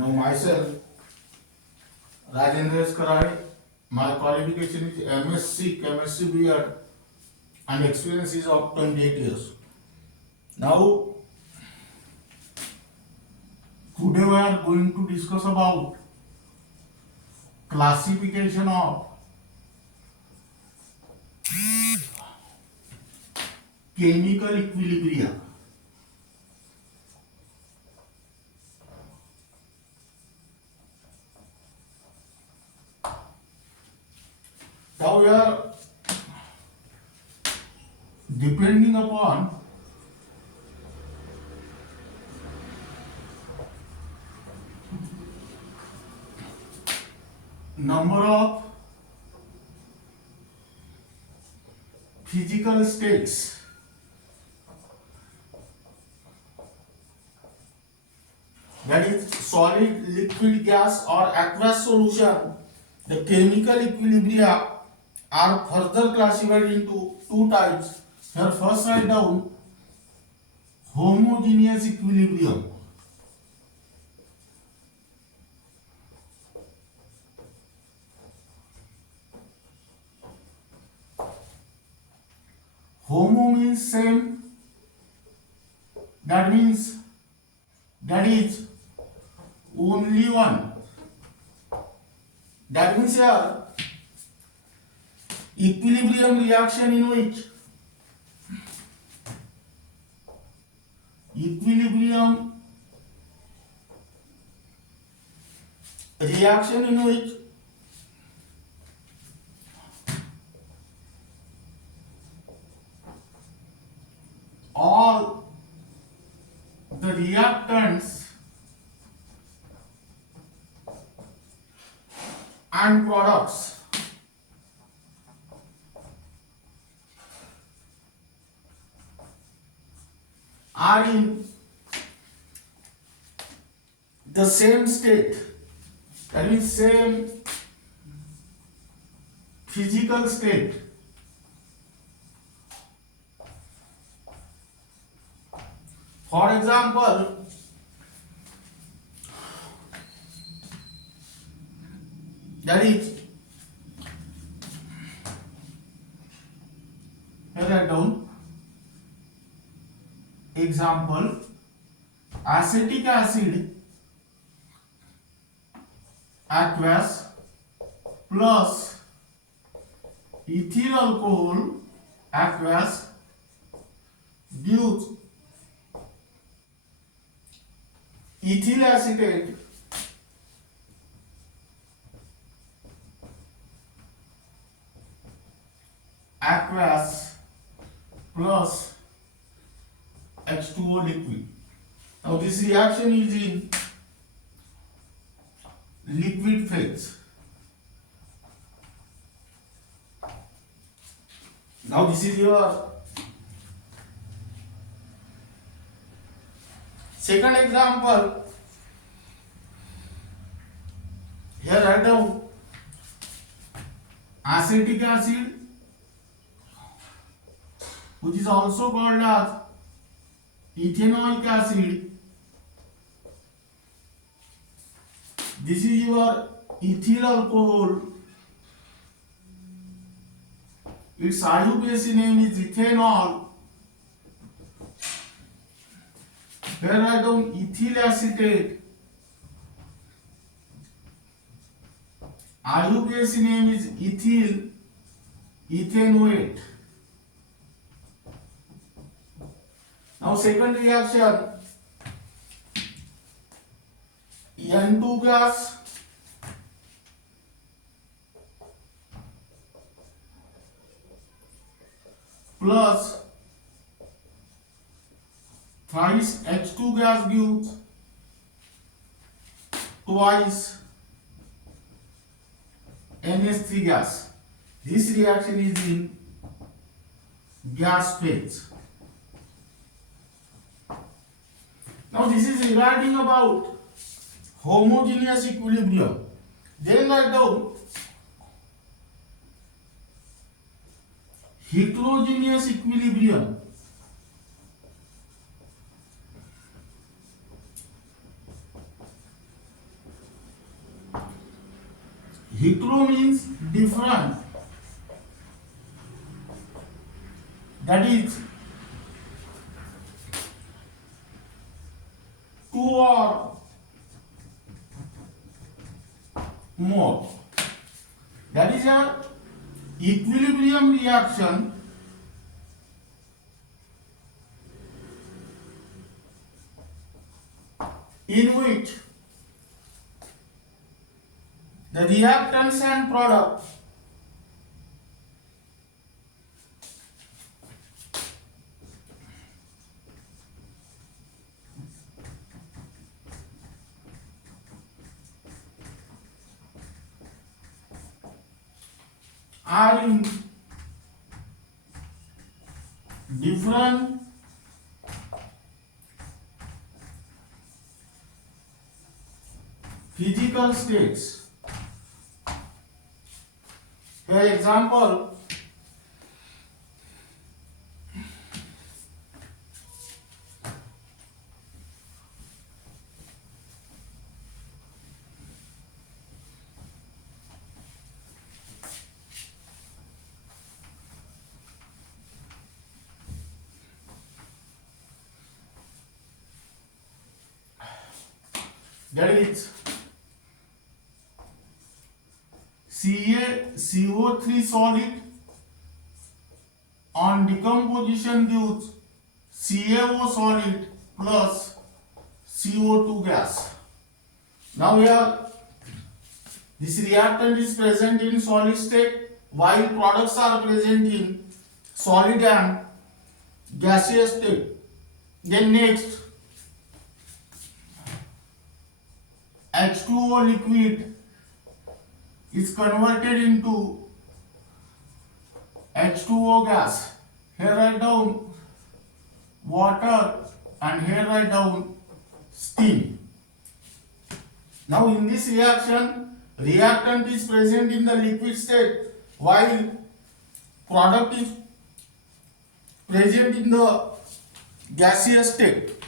Now myself, Rajendra Karade, my qualification is MSc Chemistry B.Ed and experience is of 28 years. Now, today we are going to discuss about classification of chemical equilibria. Now we are depending upon number of physical states that is solid, liquid, gas or aqueous solution. The chemical equilibria are further classified into two types. Here first write down homogeneous equilibrium. Homo means same, that means that is only one. That means here equilibrium reaction in which all the reactants and products are in the same state, that means same physical state. For example, that is, here I down example, acetic acid aqueous plus ethyl alcohol aqueous gives ethyl acetate aqueous plus H2O liquid. Now this reaction is in liquid phase. Now this is your second example. Here write down acetic acid, which is also called as ethanoic acid. This is your ethyl alcohol. Its IUPAC name is ethanol. Here write down ethyl acetate. IUPAC name is ethyl ethanoate. Now second reaction, N2 gas plus thrice H2 gas gives twice NH3 gas. This reaction is in gas phase. Now this is regarding about homogeneous equilibrium. Then write down heterogeneous equilibrium. Hetero means different. That is two or more. That is a equilibrium reaction in which the reactants and product are in different physical states. For example, that is CaCO3 solid on decomposition gives CaO solid plus CO2 gas. Now here this reactant is present in solid state while products are present in solid and gaseous state. Then next H2O liquid is converted into H2O gas. Here write down water and here write down steam. Now in this reaction, reactant is present in the liquid state while product is present in the gaseous state.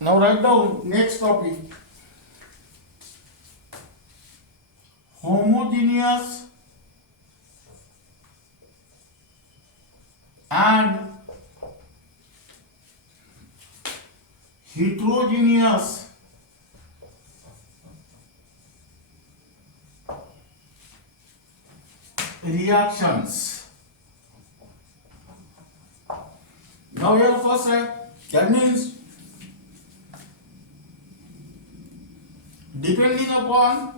Now write down next topic. Homogeneous and heterogeneous reactions. Now here first that means depending upon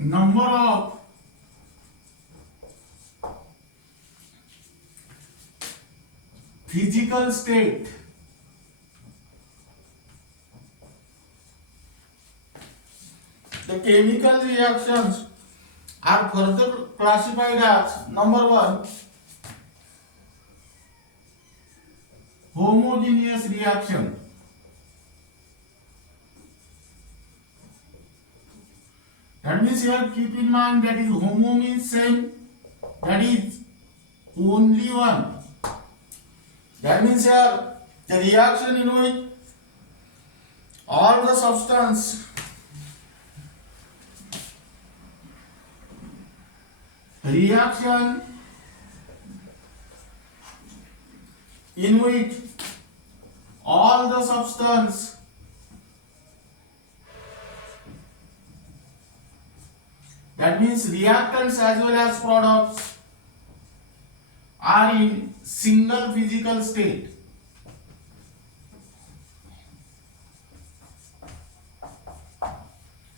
number of physical state the chemical reactions are further classified as number 1 homogeneous reaction. That means here keep in mind that is homo means same, that is only one. That means here the reaction in which all the substance reaction in which all the substance that means reactants as well as products are in single physical state.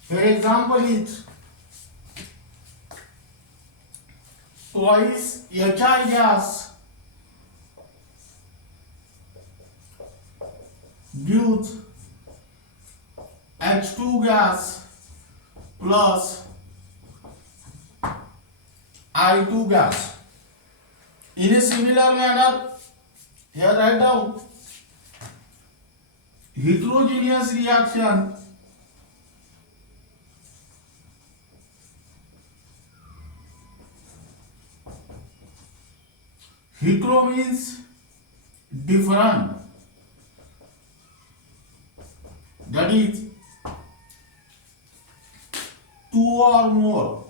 For example is twice HI gas gives H2 gas plus I2 gas. In a similar manner, here write down heterogeneous reaction Hetero means different. That is two or more.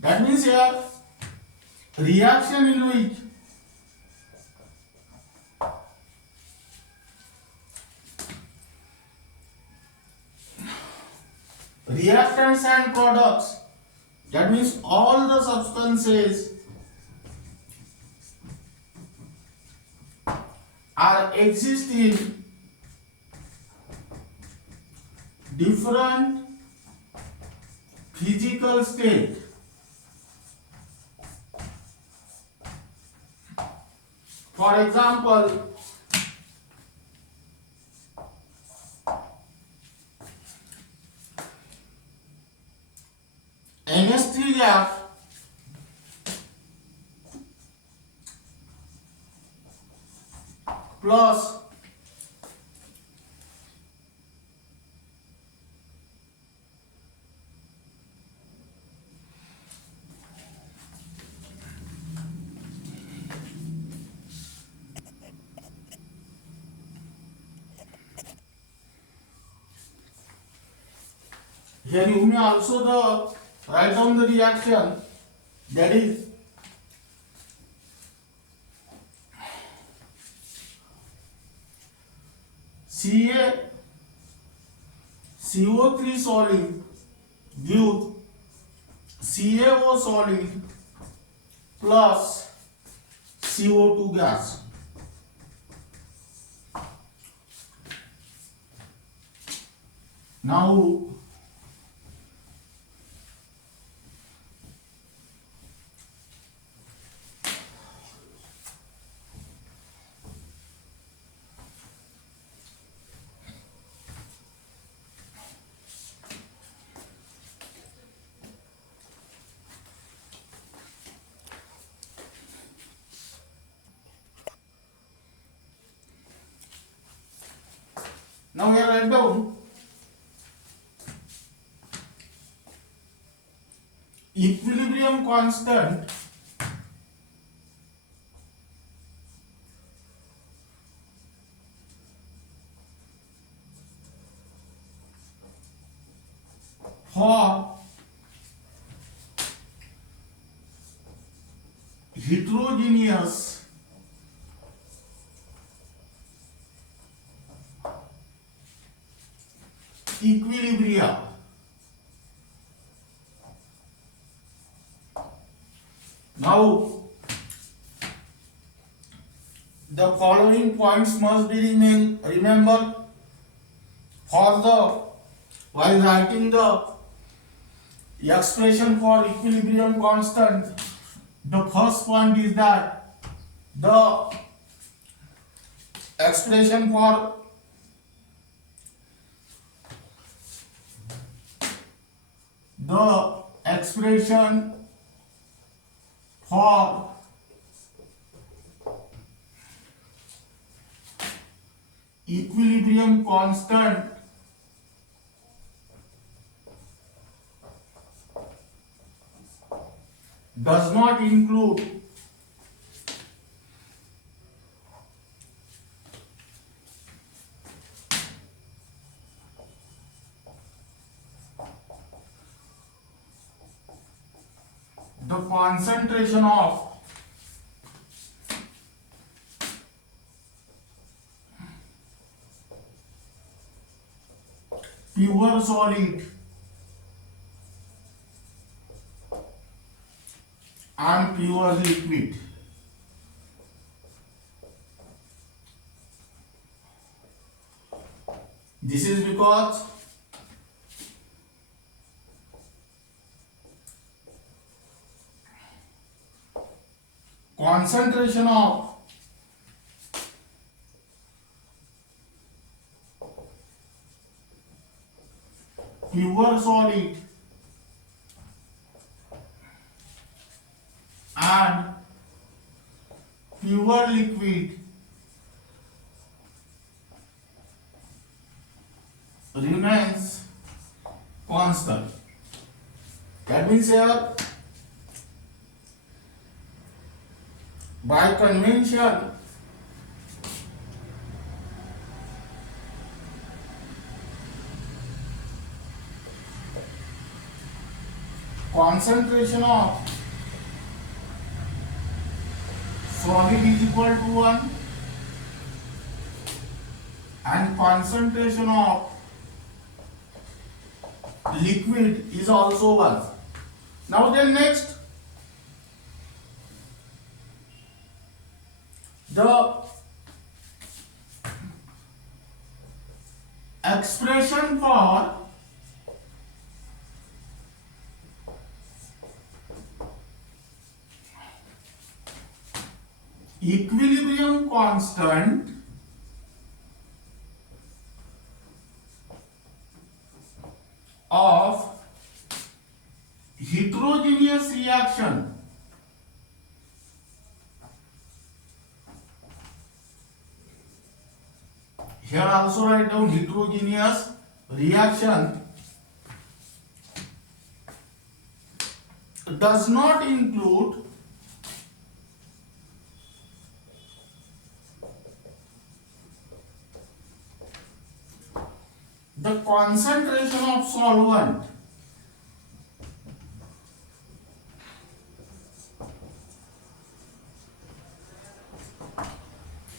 That means here reaction in which reactants and products, that means all the substances are existing different physical state. For example, NH3 gas plus here you may also write down the reaction, that is CO3 solid gives CaO solid plus CO2 gas. Now we write down equilibrium constant for heterogeneous equilibria. Now the following points must be remembered for while writing the expression for equilibrium constant. The first point is that the expression for equilibrium constant does not include the concentration of pure solid and pure liquid. This is because concentration of pure solid and pure liquid remains constant. That means here by convention, concentration of solid is equal to 1 and concentration of liquid is also 1. Now then next, the expression for equilibrium constant of heterogeneous reaction here also write down heterogeneous reaction does not include the concentration of solvent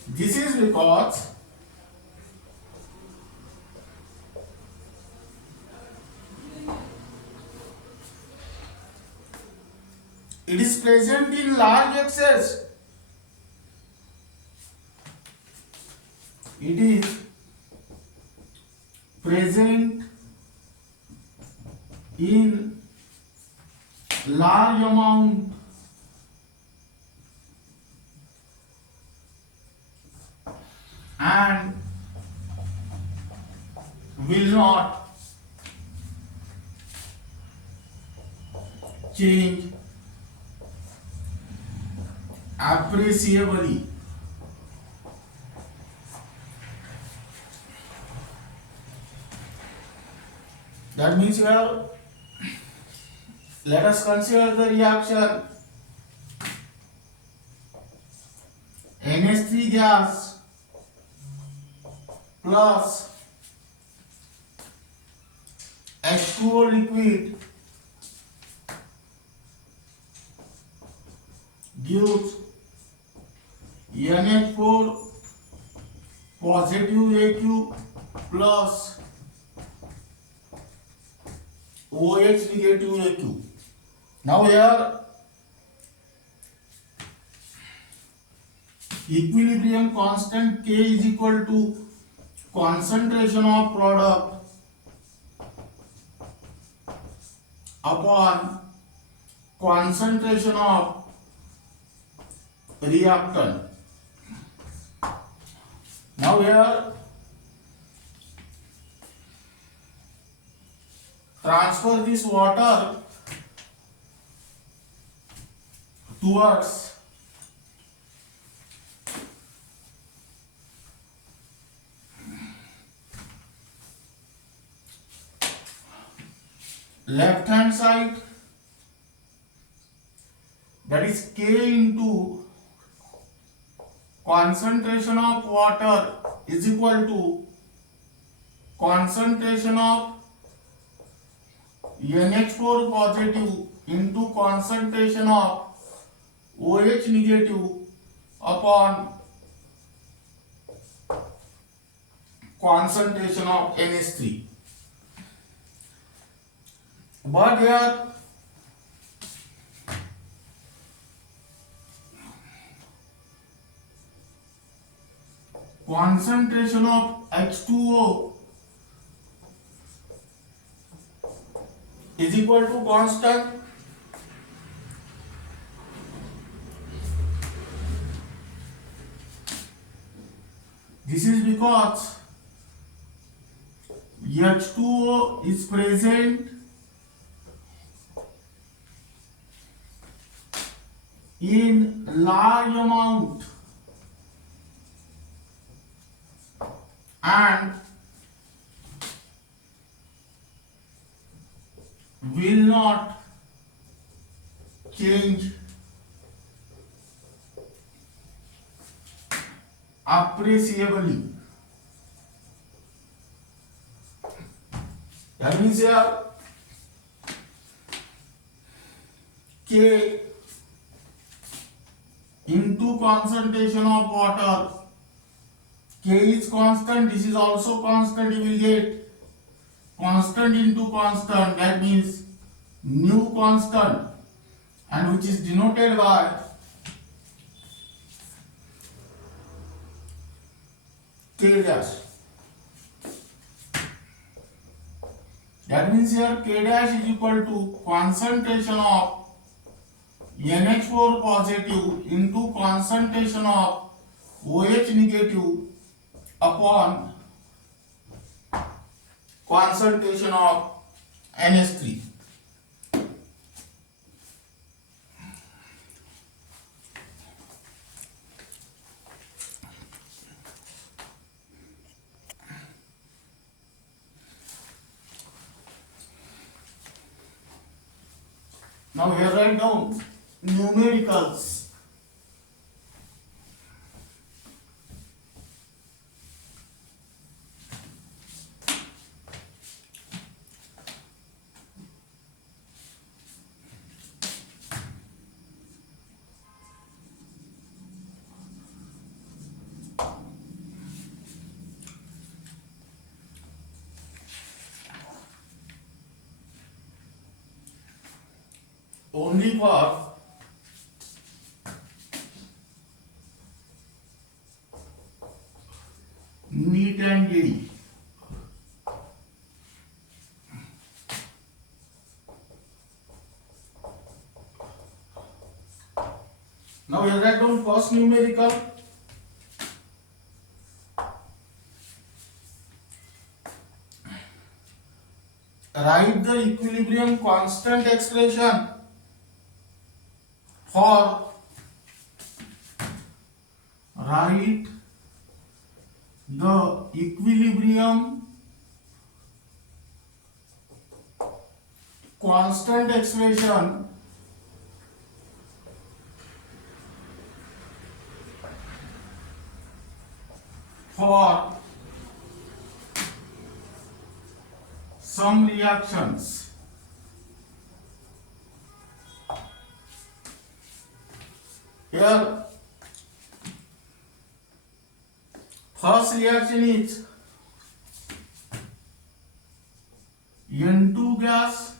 this is because it is present in large excess. It is present in large amount and will not change appreciably. That means here, let us consider the reaction NH3 gas plus H2O liquid gives NH4 positive AQ plus OH negative AQ. Now here equilibrium constant K is equal to concentration of product upon concentration of reactant. Now here transfer this water towards left hand side, that is K into concentration of water is equal to concentration of NH4 positive into concentration of OH negative upon concentration of NH3. But here concentration of H2O is equal to constant. This is because H2O is present in large amount and will not change appreciably. That means here K into concentration of water. K is constant, this is also constant, you will get constant into constant, that means new constant, and which is denoted by K dash. That means here K dash is equal to concentration of NH4 positive into concentration of OH negative upon concentration of NH3. Now here write down numericals. Only for NEET and JEE. Now here write down first numerical. Write the equilibrium constant expression for write the equilibrium constant expression for some reactions. Here first reaction is N2 gas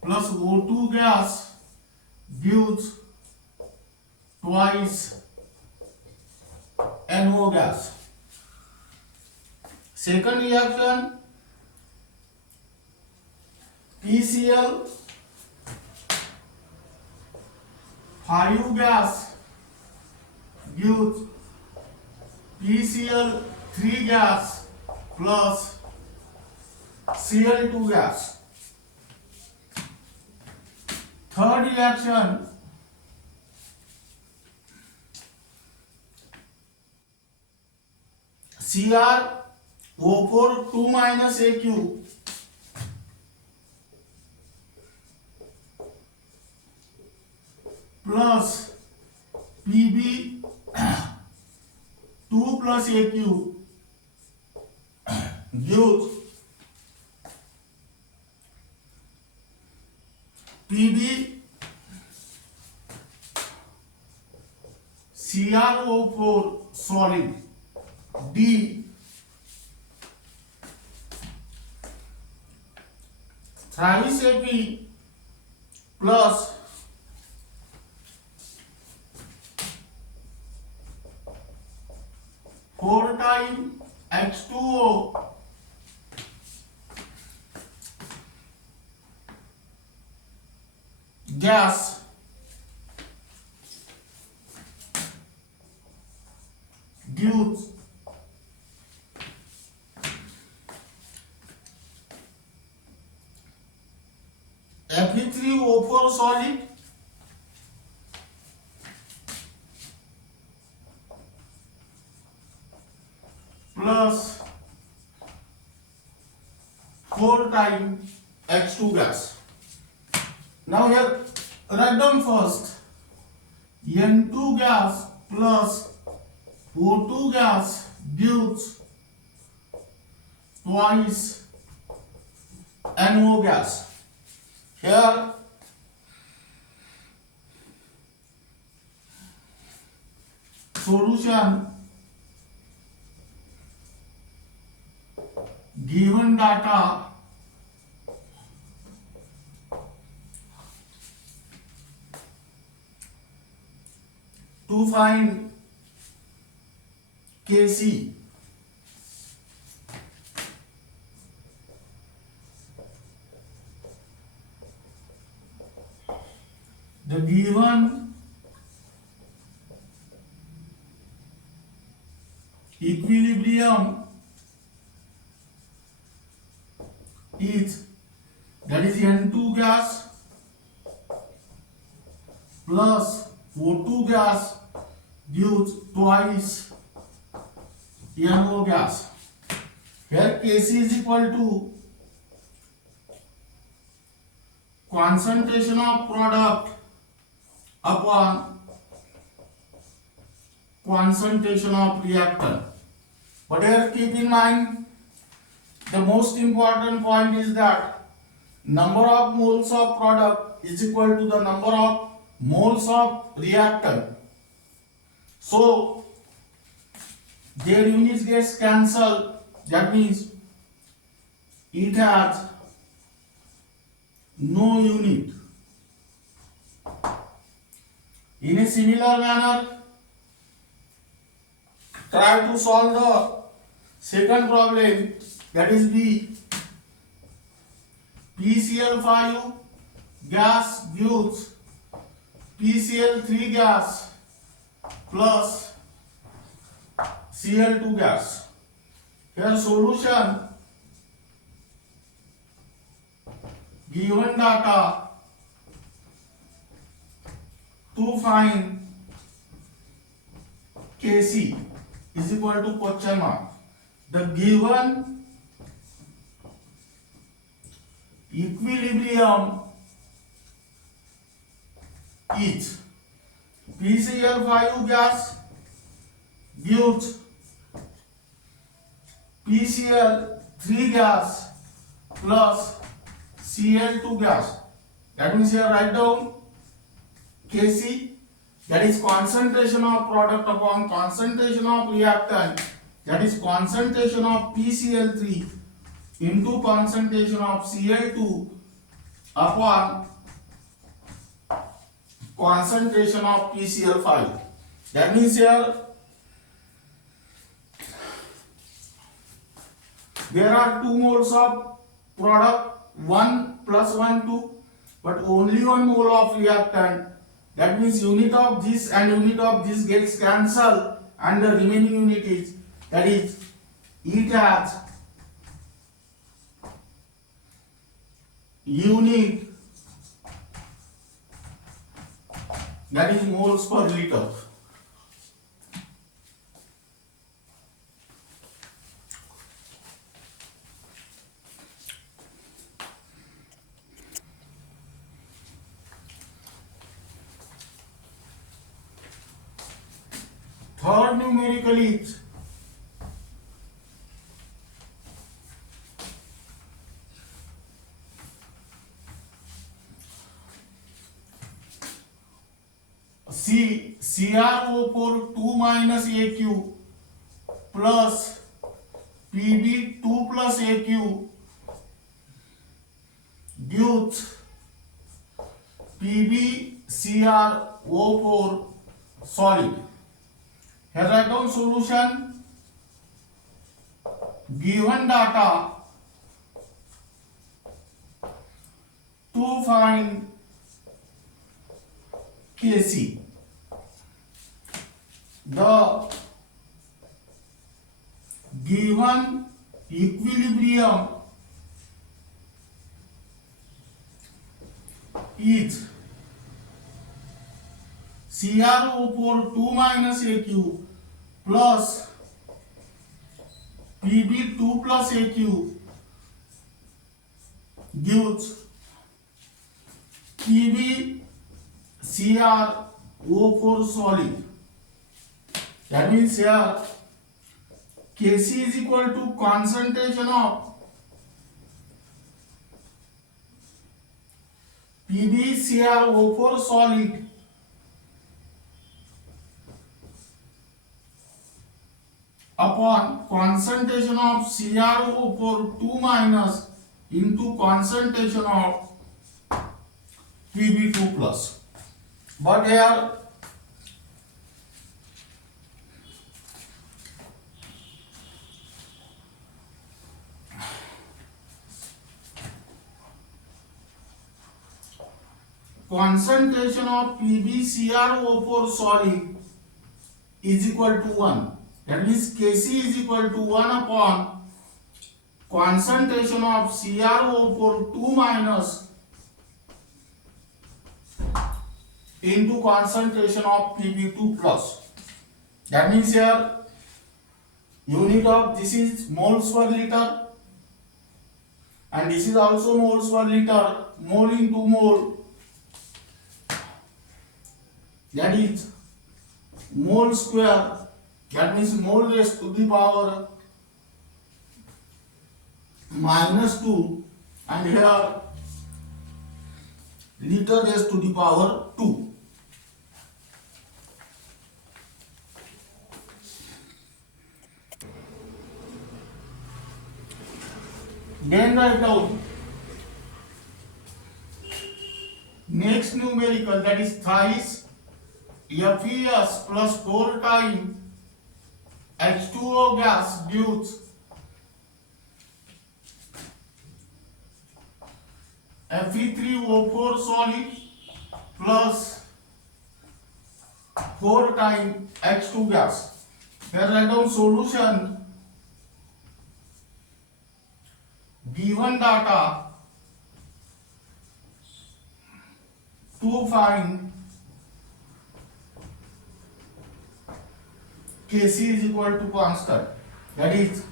plus O2 gas gives twice NO gas. Second reaction, PCl 5 gas gives PCl 3 gas plus Cl2 gas. Third reaction, CrO4 2 minus AQ plus Pb 2 plus AQ gives Pb CrO4 solid D thrice Ap plus four times H2O gas gives Fe3O4 solid plus 4 times H2 gas. Now here write down first N2 gas plus O2 gas gives twice NO gas. Here solution, given data, to find Kc. The given equilibrium is, that is N2 gas plus O2 gas gives twice NO gas. Here Kc is equal to concentration of product upon concentration of reactant. But here keep in mind, the most important point is that number of moles of product is equal to the number of moles of reactant. So their units gets cancelled. That means it has no unit. In a similar manner, try to solve the second problem, that is B. PCl5 gas gives PCl3 gas plus Cl2 gas. Here solution, given data, to find Kc is equal to question mark. The given equilibrium is PCl5 gas gives PCl3 gas plus Cl2 gas. That means here write down Kc, that is concentration of product upon concentration of reactant, that is concentration of PCl3 into concentration of Cl2 upon concentration of PCl5. That means here there are 2 moles of product, 1 plus 1 2, but only 1 mole of reactant. That means unit of this and unit of this gets cancelled, and the remaining unit is, that is, it has unit, that is moles per liter. Third numerical is CrO4 2 minus AQ plus Pb 2 plus AQ gives PbCrO4 solid. Here write down solution, given data, to find Kc. The given equilibrium is CrO4 2 minus AQ plus Pb 2 plus AQ gives PbCrO4 solid. That means here Kc is equal to concentration of PbCrO4 solid upon concentration of CrO4 2 minus into concentration of Pb2 plus. But here concentration of PbCrO4 solid is equal to 1. That means Kc is equal to 1 upon concentration of CrO4 2 minus into concentration of Pb2 plus. That means here unit of this is moles per liter and this is also moles per liter, mole into mole, that is mole square, that means mole raised to the power minus 2 and here liter raised to the power 2. Then write down next numerical, that is thrice FeS plus 4 times H2O gas gives Fe3O4 solid plus 4 times H2 gas. Here write down solution. Given data to find Kc is equal to constant. That is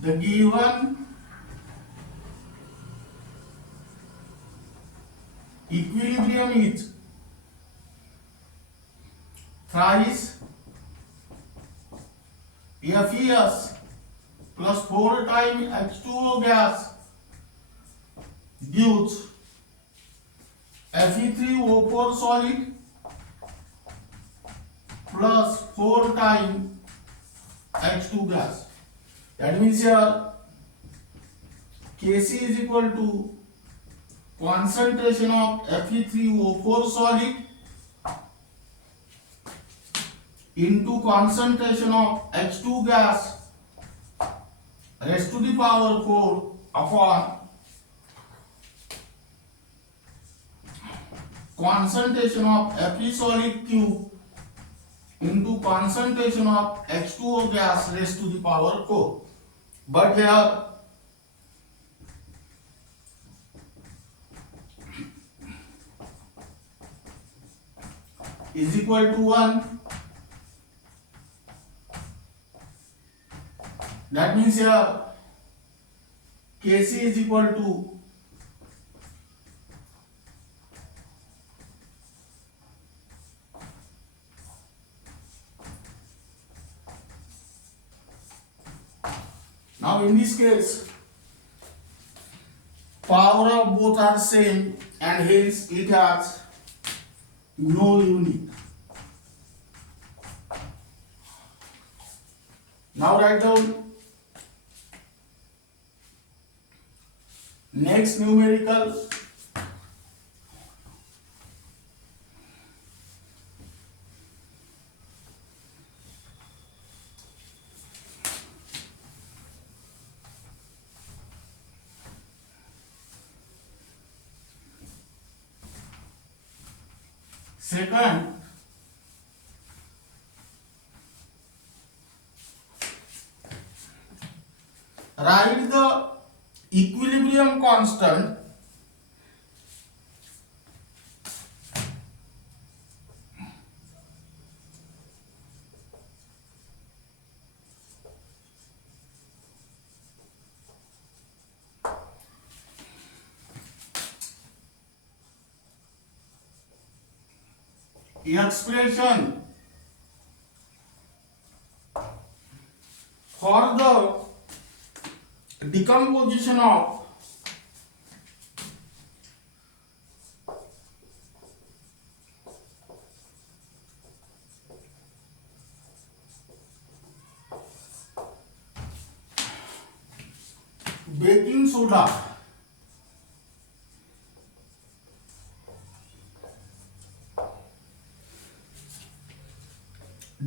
the given equilibrium is thrice FeS plus 4 times H2O gas gives Fe3O4 solid plus 4 times H2 gas. That means here Kc is equal to concentration of Fe3O4 solid into concentration of H2 gas raised to the power 4 upon concentration of Fe solid cube into concentration of H2O gas raised to the power 4. But here is equal to 1. That means here Kc is equal to now in this case power of both are same and hence it has no unit. Now write down next numerical. Second, write the equilibrium constant expression for the decomposition of baking soda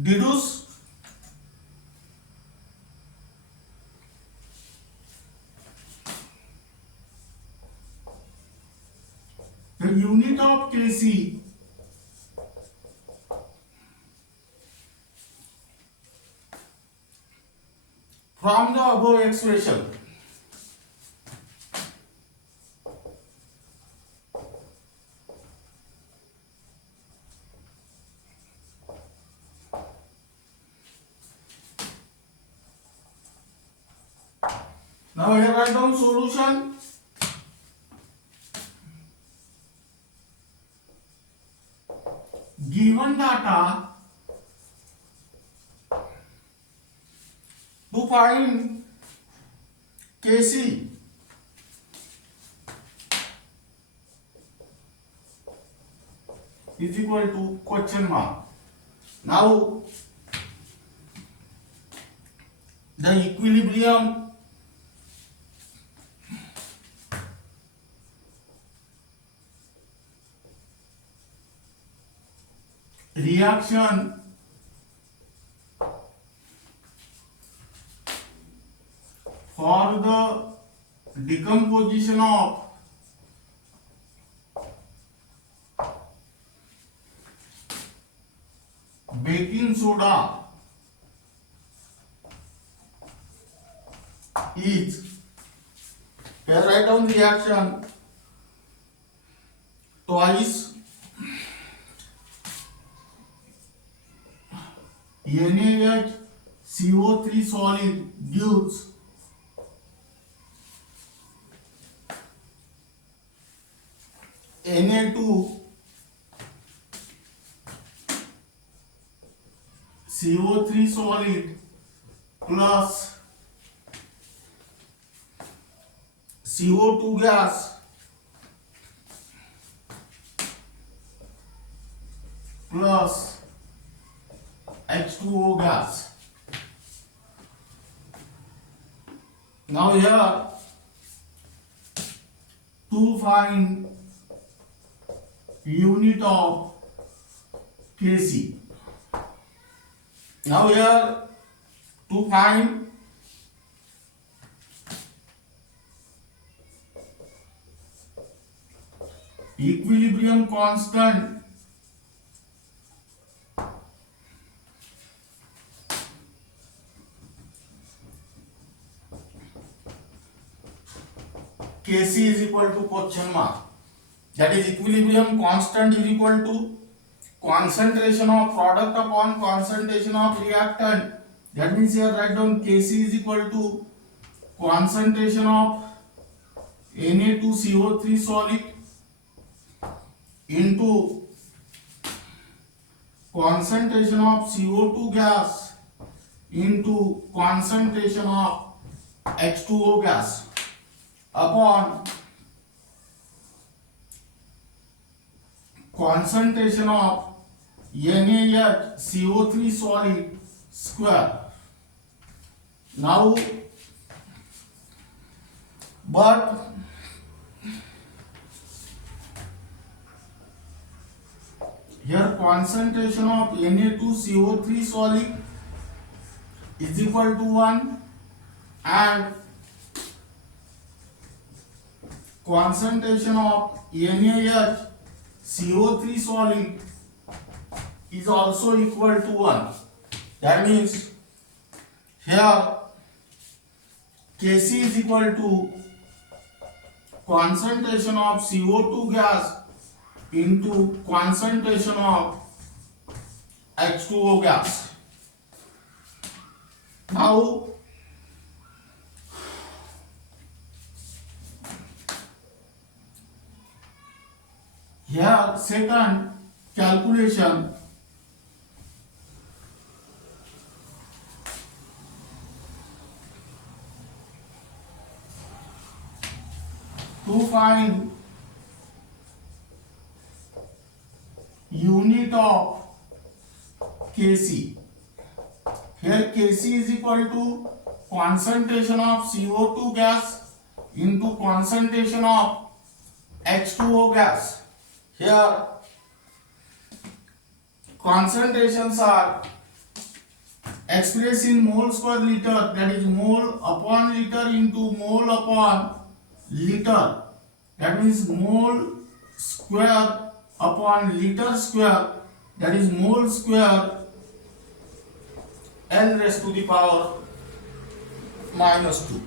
deduce the unit of Kc from the above expression. Now here write down solution. Given data to find Kc is equal to question mark. Now the equilibrium reaction for the decomposition of baking soda is, here write down reaction twice NaHCO3 solid gives Na2CO3 solid plus CO2 gas plus H2O gas. Now here to find unit of Kc. Now here to find equilibrium constant Kc is equal to question mark. That is equilibrium constant is equal to concentration of product upon concentration of reactant. That means here write down Kc is equal to concentration of Na2CO3 solid into concentration of CO2 gas into concentration of H2O gas upon concentration of NaHCO3 solid square. Now, but here concentration of Na2CO3 solid is equal to 1 and concentration of NaHCO3 solid is also equal to 1. That means here Kc is equal to concentration of CO2 gas into concentration of H2O gas. Now here second calculation, to find unit of Kc. Here Kc is equal to concentration of CO2 gas into concentration of H2O gas. Here concentrations are expressed in moles per liter, that is mole upon liter into mole upon liter, that means mole square upon liter square, that is mole square L raised to the power minus 2.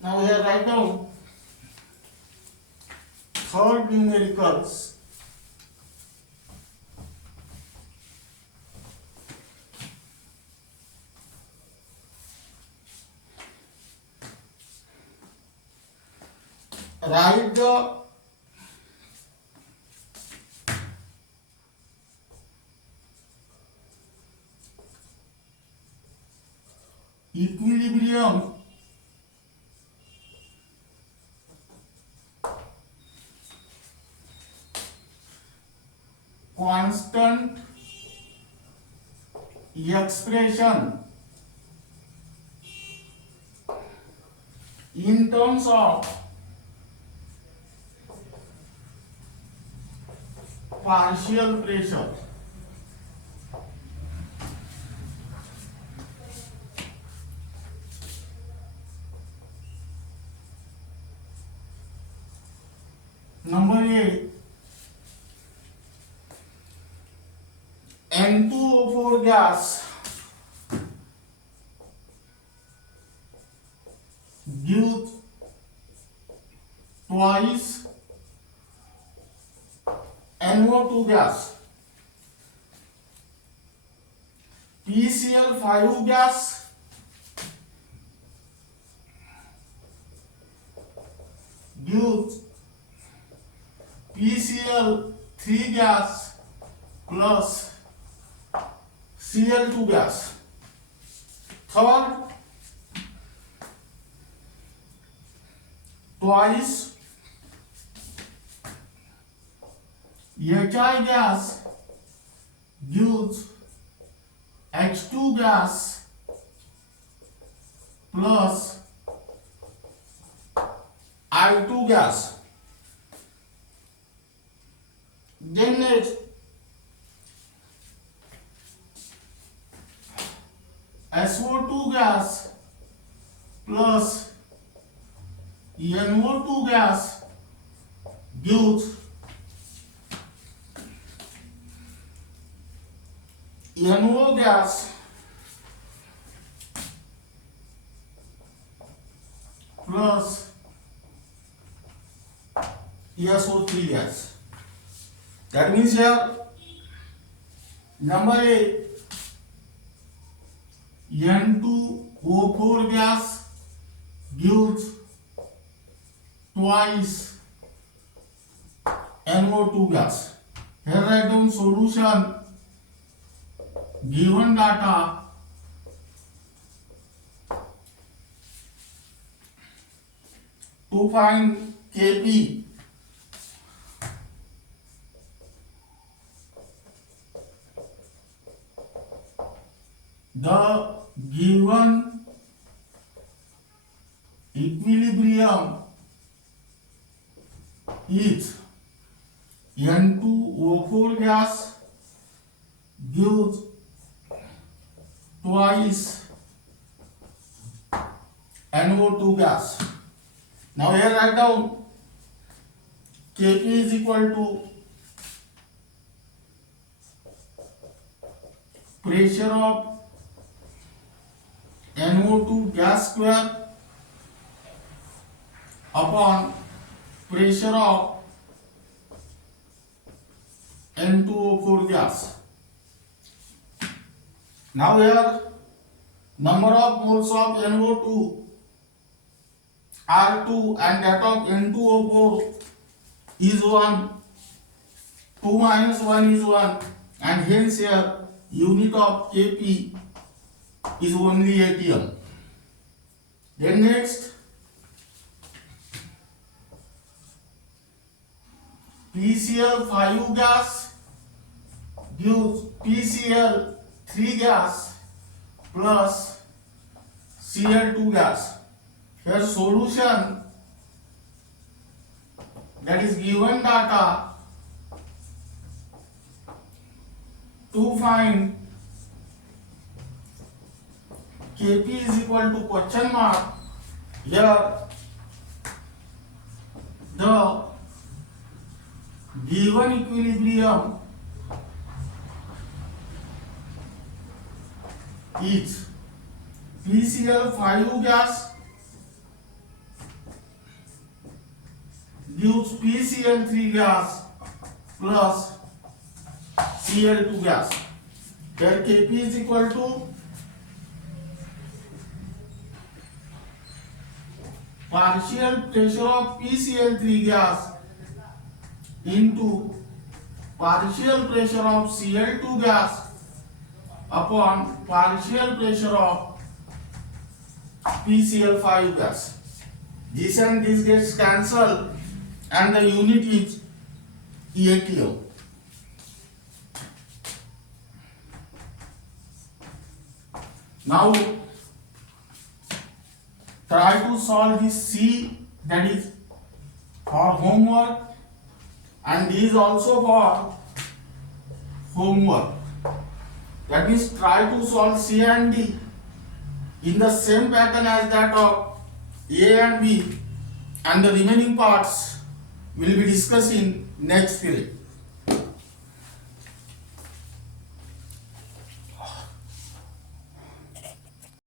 Now here write down third numericals. Write the equilibrium constant expression in terms of partial pressure. Number 8, N2O4 gas gives twice NO2 gas. PCl5 gas gives PCl3 gas plus Cl2 gas. Third, twice HI gas gives H2 gas plus I2 gas. Then next, SO2 gas plus NO2 gas gives NO gas plus SO3 gas. That means here number 8, N2O4 gas gives twice NO2 gas. Here write down solution, given data, to find Kp. The given equilibrium is N2O4 gas gives twice NO2 gas. Now here write down Kp is equal to pressure of NO2 gas square upon pressure of N2O4 gas. Now here number of moles of NO2 R2 and that of N2O4 is 1. 2 minus 1 is 1, and hence here unit of Kp is only atm. Then next, PCl5 gas gives PCl3 gas plus Cl2 gas. Here solution, that is given data to find Kp is equal to question mark. Here the given equilibrium is PCl5 gas gives PCl3 gas plus Cl2 gas. Here Kp is equal to partial pressure of PCl3 gas into partial pressure of Cl2 gas upon partial pressure of PCl5 gas. This and this gets cancelled and the unit is atm. Now try to solve this C, that is for homework, and this is also for homework. That means try to solve C and D in the same pattern as that of A and B, and the remaining parts will be discussed in next period.